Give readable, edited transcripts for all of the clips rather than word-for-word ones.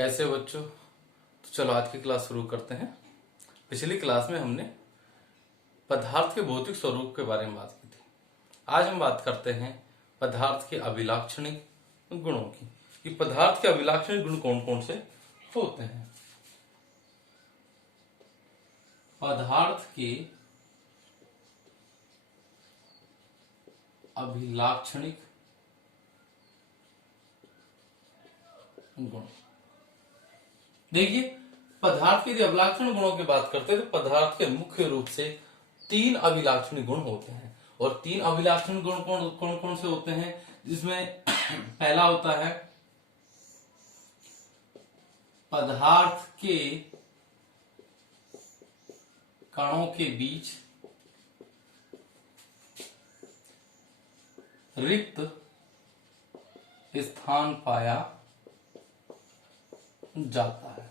कैसे हो बच्चों। तो चलो आज की क्लास शुरू करते हैं। पिछली क्लास में हमने पदार्थ के भौतिक स्वरूप के बारे में बात की थी। आज हम बात करते हैं पदार्थ के अभिलाक्षणिक गुणों की, कि पदार्थ के अभिलाक्षणिक गुण कौन कौन से होते हैं। पदार्थ के अभिलाक्षणिक गुण। देखिए, पदार्थ के अभिलाक्षण गुणों की बात करते हैं तो पदार्थ के मुख्य रूप से 3 अभिलाक्षणिक गुण होते हैं। और 3 अभिलाक्षण गुण कौन कौन से होते हैं, जिसमें पहला होता है पदार्थ के कणों के बीच रिक्त स्थान पाया जाता है।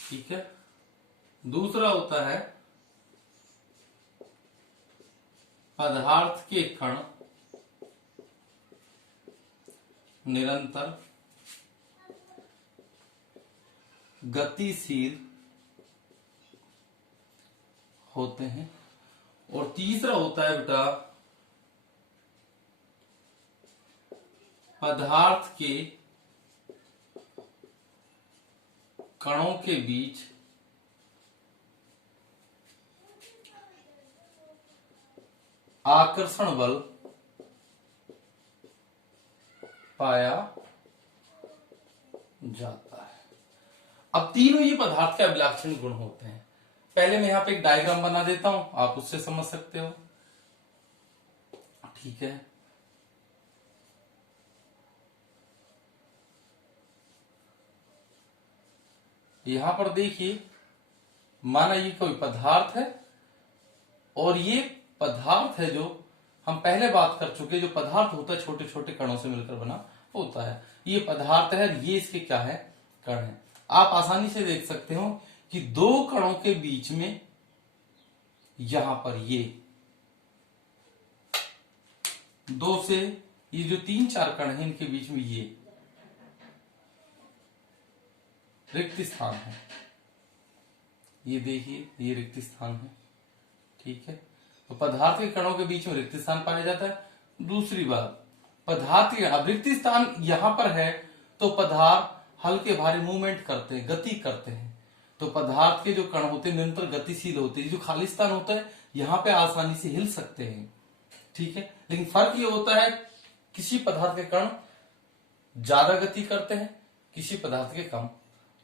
ठीक है। दूसरा होता है पदार्थ के कण निरंतर गतिशील होते हैं। और तीसरा होता है बेटा पदार्थ के कणों के बीच आकर्षण बल पाया जाता है। अब तीनों ये पदार्थ के अभिलाक्षणिक गुण होते हैं। पहले मैं यहां पे एक डायग्राम बना देता हूं, आप उससे समझ सकते हो। ठीक है। यहां पर देखिए, माना ये कोई पदार्थ है और ये पदार्थ है जो हम पहले बात कर चुके, जो पदार्थ होता है छोटे छोटे कणों से मिलकर बना होता है। ये पदार्थ है, ये इसके क्या है, कण है। आप आसानी से देख सकते हो कि 2 कणों के बीच में यहां पर ये 2 से ये जो 3-4 कण है, इनके बीच में ये रिक्त स्थान है। ये देखिए, ये रिक्त स्थान है। ठीक है। तो पदार्थ के कणों के बीच में रिक्त स्थान पाया जाता है। दूसरी बात, पदार्थ के रिक्त स्थान यहां पर है तो पदार्थ हल्के भारी मूवमेंट करते हैं, गति करते हैं। तो पदार्थ के जो कण होते हैं निरंतर गतिशील होते हैं। जो खाली स्थान होता है यहां पे आसानी से हिल सकते हैं। ठीक है। लेकिन फर्क ये होता है, किसी पदार्थ के कण ज्यादा गति करते हैं, किसी पदार्थ के कम।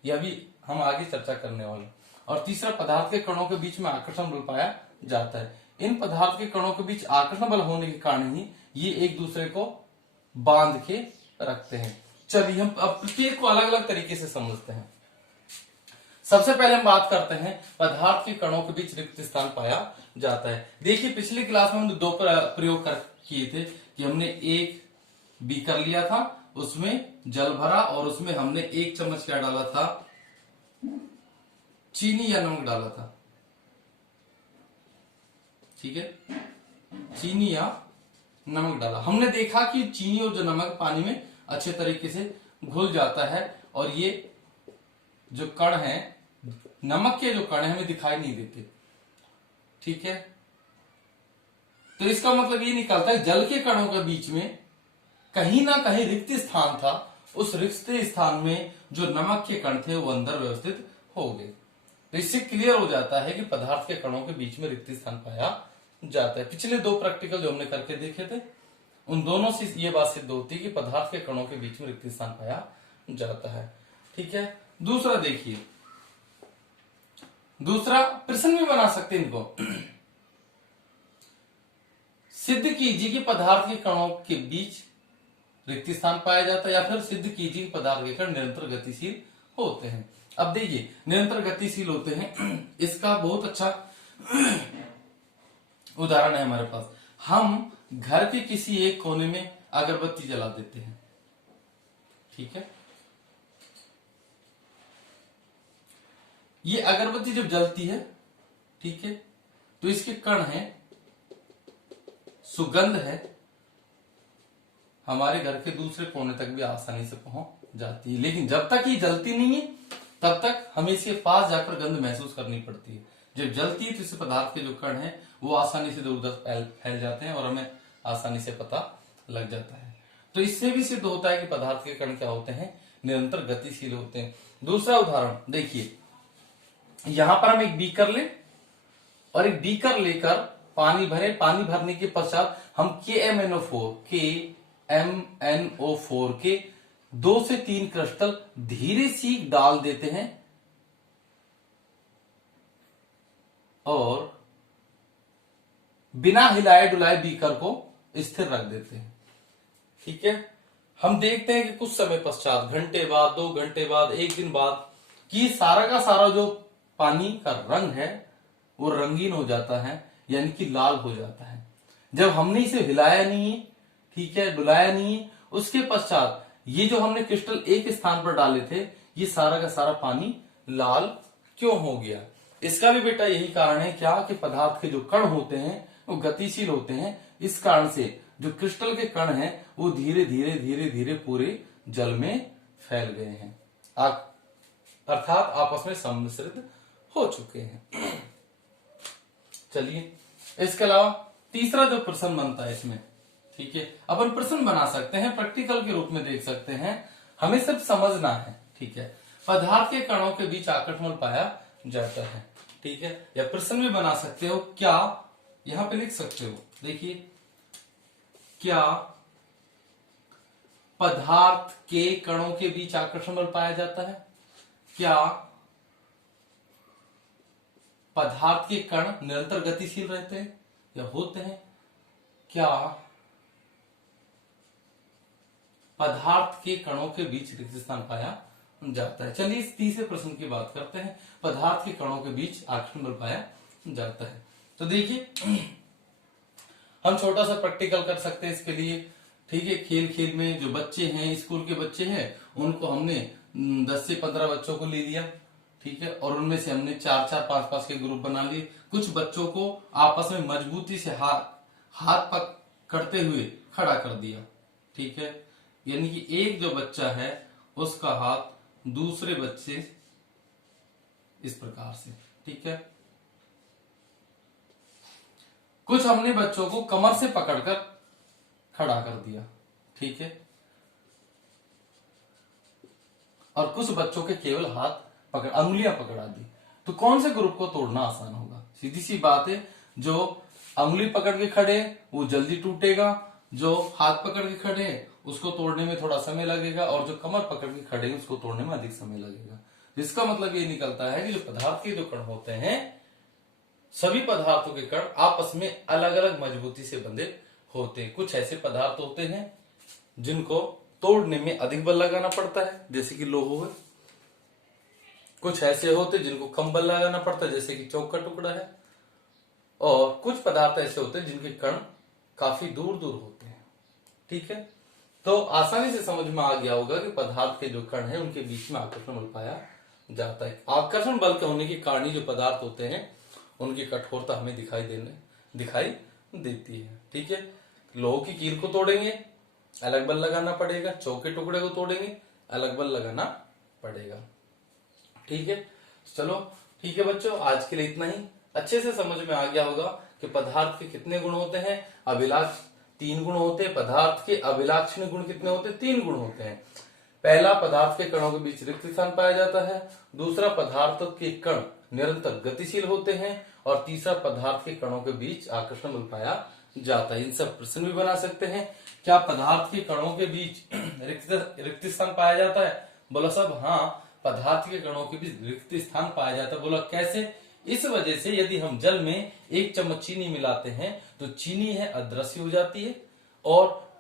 यह भी हम आगे चर्चा करने वाले। और तीसरा, पदार्थ के कणों के बीच में आकर्षण बल पाया जाता है। इन पदार्थ के कणों के बीच आकर्षण बल होने के कारण ही ये एक दूसरे को बांध के रखते हैं। चलिए हम अब प्रत्येक को अलग अलग तरीके से समझते हैं। सबसे पहले हम बात करते हैं पदार्थ के कणों के बीच रिक्त स्थान पाया जाता है। देखिए, पिछली क्लास में हमने 2 प्रयोग किए थे कि हमने एक बीकर लिया था, उसमें जल भरा और उसमें हमने 1 चम्मच क्या डाला था, चीनी या नमक डाला था। ठीक है। चीनी या नमक डाला। हमने देखा कि चीनी और जो नमक पानी में अच्छे तरीके से घुल जाता है और ये जो कण है, नमक के जो कण है, हमें दिखाई नहीं देते। ठीक है। तो इसका मतलब ये निकलता है जल के कणों के बीच में कहीं ना कहीं रिक्त स्थान था। उस रिक्त स्थान में जो नमक के कण थे वो अंदर व्यवस्थित हो गए। तो इससे क्लियर हो जाता है कि पदार्थ के कणों के बीच में रिक्त स्थान पाया जाता है। पिछले 2 प्रैक्टिकल जो हमने करके देखे थे, उन दोनों से ये बात सिद्ध होती है कि पदार्थ के कणों के बीच में रिक्त स्थान पाया जाता है। ठीक है। दूसरा देखिए, दूसरा प्रश्न भी बना सकते हैं इनको। सिद्ध कीजिए कि पदार्थ के कणों के बीच रिक्त स्थान पाया जाता है, या फिर सिद्ध कीजिए कि पदार्थ के कण निरंतर गतिशील होते हैं। अब देखिए, निरंतर गतिशील होते हैं, इसका बहुत अच्छा उदाहरण है हमारे पास। हम घर के किसी एक कोने में अगरबत्ती जला देते हैं। ठीक है। ये अगरबत्ती जब जलती है, ठीक है, तो इसके कण हैं, सुगंध है, हमारे घर के दूसरे कोने तक भी आसानी से पहुंच जाती है। लेकिन जब तक ये जलती नहीं है तब तक हमें इसके पास जाकर गंध महसूस करनी पड़ती है। जब जलती है तो इस पदार्थ के जो कण हैं वो आसानी से इधर उधर फैल जाते हैं और हमें आसानी से पता लग जाता है। तो इससे भी सिद्ध होता है कि पदार्थ के कण क्या होते हैं, निरंतर गतिशील होते हैं। दूसरा उदाहरण देखिए, यहां पर हम एक बीकर लें और एक बीकर लेकर पानी भरे। पानी भरने के पश्चात हम KMnO4 के 2 से 3 क्रिस्टल धीरे सी डाल देते हैं और बिना हिलाए डुलाए बीकर को स्थिर रख देते हैं। ठीक है, हम देखते हैं कि कुछ समय पश्चात, घंटे बाद, 2 घंटे बाद, 1 दिन बाद, कि सारा का सारा जो पानी का रंग है वो रंगीन हो जाता है, यानी कि लाल हो जाता है। जब हमने इसे हिलाया नहीं है, ठीक है, डुलाया नहीं है, उसके पश्चात ये जो हमने क्रिस्टल एक स्थान पर डाले थे, ये सारा का सारा पानी लाल क्यों हो गया? इसका भी बेटा यही कारण है क्या, कि पदार्थ के जो कण होते हैं वो गतिशील होते हैं। इस कारण से जो क्रिस्टल के कण हैं वो धीरे धीरे धीरे धीरे पूरे जल में फैल गए हैं, अर्थात आपस में सम्मिश्रित हो चुके हैं। चलिए, इसके अलावा तीसरा जो प्रश्न बनता है इसमें, ठीक है, अपन प्रश्न बना सकते हैं, प्रैक्टिकल के रूप में देख सकते हैं, हमें सिर्फ समझना है। ठीक है, पदार्थ के कणों के बीच आकर्षण बल पाया जाता है। ठीक है, या प्रश्न भी बना सकते हो, क्या, यहां पे लिख सकते हो, देखिए, क्या पदार्थ के कणों के बीच आकर्षण बल पाया जाता है? क्या पदार्थ के कण निरंतर गतिशील रहते हैं या होते हैं? क्या पदार्थ के कणों के बीच रिक्त स्थान पाया जाता है? चलिए इस तीसरे प्रश्न की बात करते हैं, पदार्थ के कणों के बीच आकर्षण बल पाया जाता है। तो देखिए, हम छोटा सा प्रैक्टिकल कर सकते हैं इसके लिए। ठीक है, खेल खेल में जो बच्चे हैं, स्कूल के बच्चे हैं, उनको हमने 10 से 15 बच्चों को ले लिया। ठीक है, और उनमें से हमने 4-4, 5-5 के ग्रुप बना लिए। कुछ बच्चों को आपस में मजबूती से हाथ पकड़ते हुए खड़ा कर दिया। ठीक है, यानी कि एक जो बच्चा है उसका हाथ दूसरे बच्चे इस प्रकार से। ठीक है, कुछ हमने बच्चों को कमर से पकड़कर खड़ा कर दिया। ठीक है, और कुछ बच्चों के केवल हाथ अंगुलियां पकड़ा दी। तो कौन से ग्रुप को तोड़ना आसान होगा? सीधी सी बात है, जो अंगुली पकड़ के खड़े वो जल्दी टूटेगा, जो हाथ पकड़ के खड़े उसको तोड़ने में थोड़ा समय लगेगा, और जो कमर पकड़ के खड़े उसको तोड़ने में अधिक समय लगेगा। जिसका मतलब ये निकलता है कि जो पदार्थ के जो कण होते हैं, सभी पदार्थों के कण आपस में अलग अलग मजबूती से बंधे होते हैं। कुछ ऐसे पदार्थ होते हैं जिनको तोड़ने में अधिक बल लगाना पड़ता है, जैसे कि लोह है। कुछ ऐसे होते हैं जिनको कम बल लगाना पड़ता है, जैसे कि चौक का टुकड़ा है। और कुछ पदार्थ ऐसे होते हैं जिनके कण काफी दूर दूर होते हैं। ठीक है, तो आसानी से समझ में आ गया होगा कि पदार्थ के जो कण हैं उनके बीच में आकर्षण बल पाया जाता है। आकर्षण बल के होने के कारण जो पदार्थ होते हैं उनकी कठोरता हमें दिखाई देती है। ठीक है, लोह की कील को तोड़ेंगे अलग बल लगाना पड़ेगा, चौक के टुकड़े को तोड़ेंगे अलग बल लगाना पड़ेगा। ठीक है, चलो ठीक है बच्चों, आज के लिए इतना ही। अच्छे से समझ में आ गया होगा कि पदार्थ के कितने गुण होते हैं। 3 गुण होते हैं। पदार्थ के अभिलाक्षणीय गुण कितने होते हैं? 3 गुण होते हैं। पहला, पदार्थ के कणों के बीच रिक्त स्थान पाया जाता है। दूसरा, पदार्थ के कण निरंतर गतिशील होते हैं। और तीसरा, पदार्थ के कणों के बीच आकर्षण बल पाया जाता है। इन सब प्रश्न भी बना सकते हैं। क्या पदार्थ के कणों के बीच रिक्त स्थान पाया जाता है? बोला सब हाँ, पदार्थ के कणों के बीच रिक्त स्थान पाया जाता है। बोला कैसे? इस वजह से यदि हम जल में 1 चम्मच चीनी मिलाते हैं तो चीनी है अदृश्य हो जाती है, और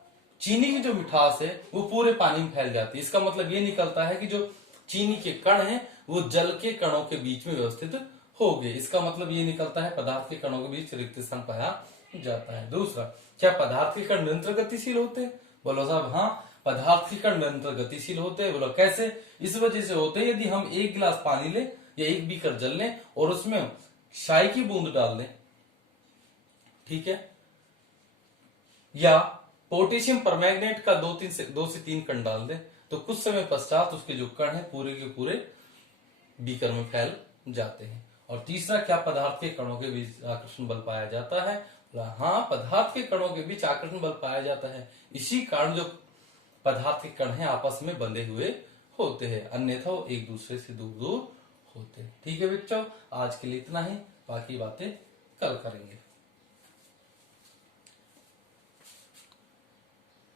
चीनी की जो मिठास है वो पूरे पानी में फैल जाती है। इसका मतलब ये निकलता है कि जो चीनी के कण हैं वो जल के कणों के बीच में व्यवस्थित हो गए। इसका मतलब ये निकलता है पदार्थ के कणों के बीच रिक्त स्थान पाया जाता है। दूसरा, क्या पदार्थ के कण निरंतर गतिशील होते हैं? बोलो साहब हाँ, पदार्थ के कण निरंतर गतिशील होते हैं। बोलो कैसे? इस वजह से होते हैं, यदि हम 1 गिलास पानी ले या 1 बीकर जल लें और उसमें चाय की बूंद डाल दें, ठीक है, या पोटेशियम परमैंगनेट का 2 से 3 कण डाल दें, तो कुछ समय पश्चात उसके जो कण है पूरे के पूरे बीकर में फैल जाते हैं। और तीसरा, क्या पदार्थ के कणों के बीच आकर्षण बल पाया जाता है? हाँ, पदार्थ के कणों के बीच आकर्षण बल पाया जाता है। इसी कारण जो पदार्थ के कण हैं आपस में बंधे हुए होते हैं, अन्यथा वो एक दूसरे से दूर दूर होते हैं। ठीक है बच्चों, आज के लिए इतना ही, बाकी बातें कल करेंगे।